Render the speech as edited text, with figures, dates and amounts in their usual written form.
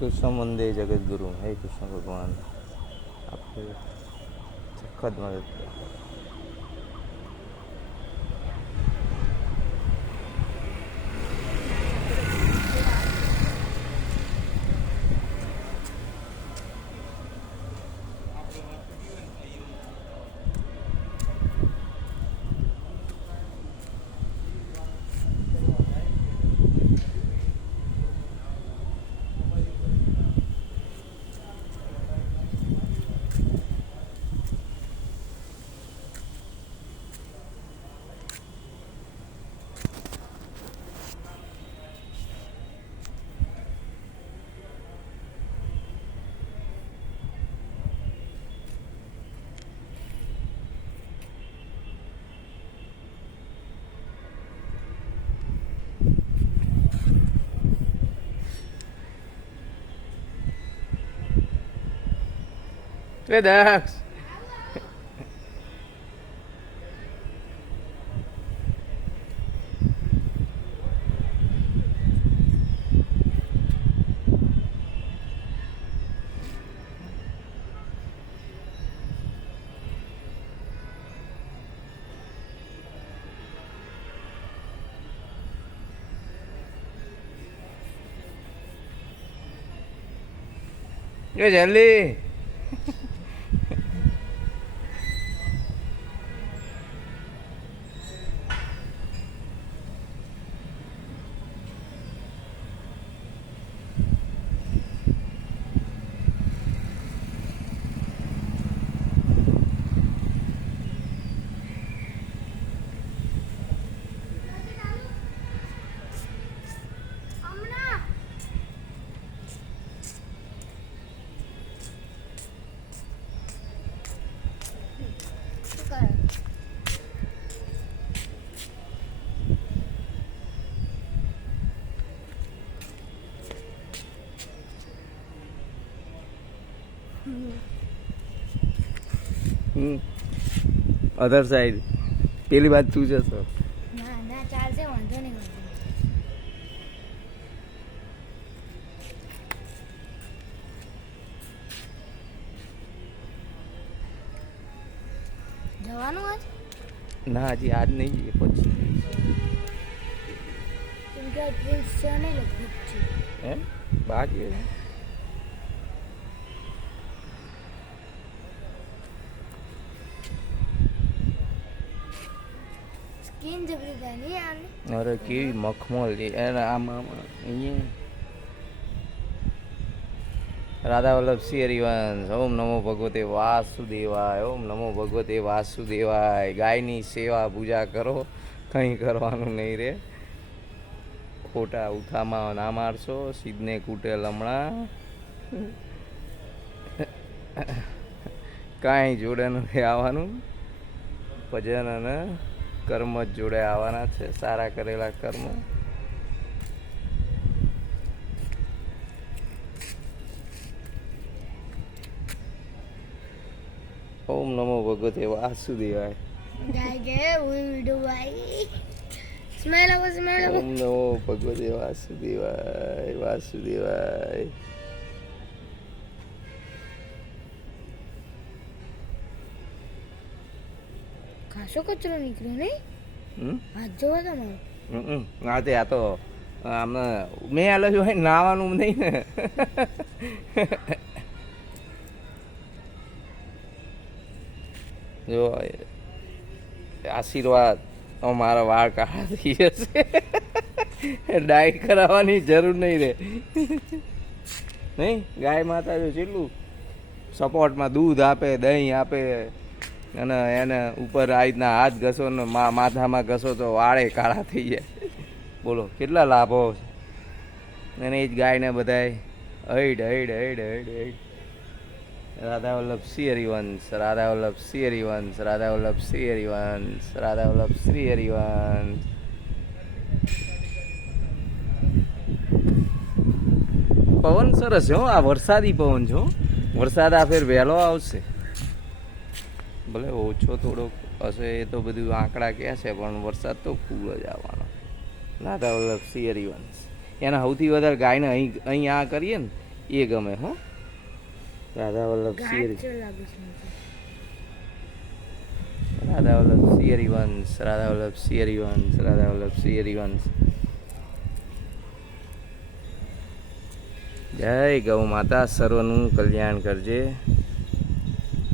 કૃષ્ણ મંદિર જગતગુરુ હે કૃષ્ણ ભગવાન આપણે સખત મદદ કરે. દક્ષ જલ્દી અધર સાઈડ પેલી વાત તું જશો. ના ના ચાલશે, વાંધો નહીં. જવાનું આજ? ના હજી આજ નહીં જઈએ, પછી કેમ કે ટ્રેન છે નહીં લગભગ છે. હે બહાર જઈએ. સ્કીન જબરી થાય નહીં આની. અરે કેવી મખમલ છે એને આમાં અહીંયા. રાધા વલ્લભ શ્રી હરિવંશ. ઓમ નમો ભગવતે વાસુદેવાય. ઓમ નમો ભગવતે વાસુદેવાય. ગાયની સેવા પૂજા કરો, કંઈ કરવાનું નહીં રે. ખોટા ઉઠામાં ના મારશો, સીધને કૂટે લમણા. કાંઈ જોડે નથી આવવાનું. ભજન અને કર્મ જ જોડે આવવાના છે, સારા કરેલા કર્મ. ઓમ નમો ભગવતે વાસુદેવાય. ગાય ગે ઉડો ભાઈ. સ્મેલ આવો, સ્મેલ આવો. ઓમ નમો ભગવતે વાસુદેવાય. વાસુદેવાય. ખાસો કચરો નીકળ્યો નહીં? હાથ જોવો તમારો. ના તે આ તો આમને મેં આલો જો નાવાનું નહીં ને. જો આશીર્વાદ મારા વાળ કાળા થઈ જશે. ડાય કરાવવાની જરૂર નહીં રે. નહીં ગાય માતા જો કેટલું સપોર્ટમાં દૂધ આપે, દહીં આપે, અને એને ઉપર આ રીતના હાથ ઘસો ને માથામાં ઘસો તો વાળે કાળા થઈ જાય. બોલો કેટલા લાભો છે. અને એ જ ગાયને બધાય હૈડ હૈડ હૈડ હૈડ હૈડ. રાધા વલ્લભ શ્રી હરિવંશ. રાધા વલ્લભ શ્રી હરિવંશ. રાધા વલ્લભ શ્રી હરિવંશ. રાધા વલ્લભ શ્રી હરિવંશ. પવન સરસ છે હો. આ વરસાદી પવન છે. વરસાદ આ ફેર વહેલો આવશે. ભલે ઓછો થોડોક હશે, એ તો બધું આંકડા કહે છે, પણ વરસાદ તો ફૂલ જ આવવાનો. રાધા વલ્લભ શ્રી હરિવંશ. એના સૌથી વધારે ગાયને અહીં આ કરીએ ને એ ગમે હો. રાધા વલ્લભ સિંહ, ઘાટ લાગે છે મને. રાધા વલ્લભ સિંહ હરિવંશ, રાધા વલ્લભ સિંહ હરિવંશ, રાધા વલ્લભ સિંહ હરિવંશ. જય ગૌ માતા, સર્વનું કલ્યાણ કરજે.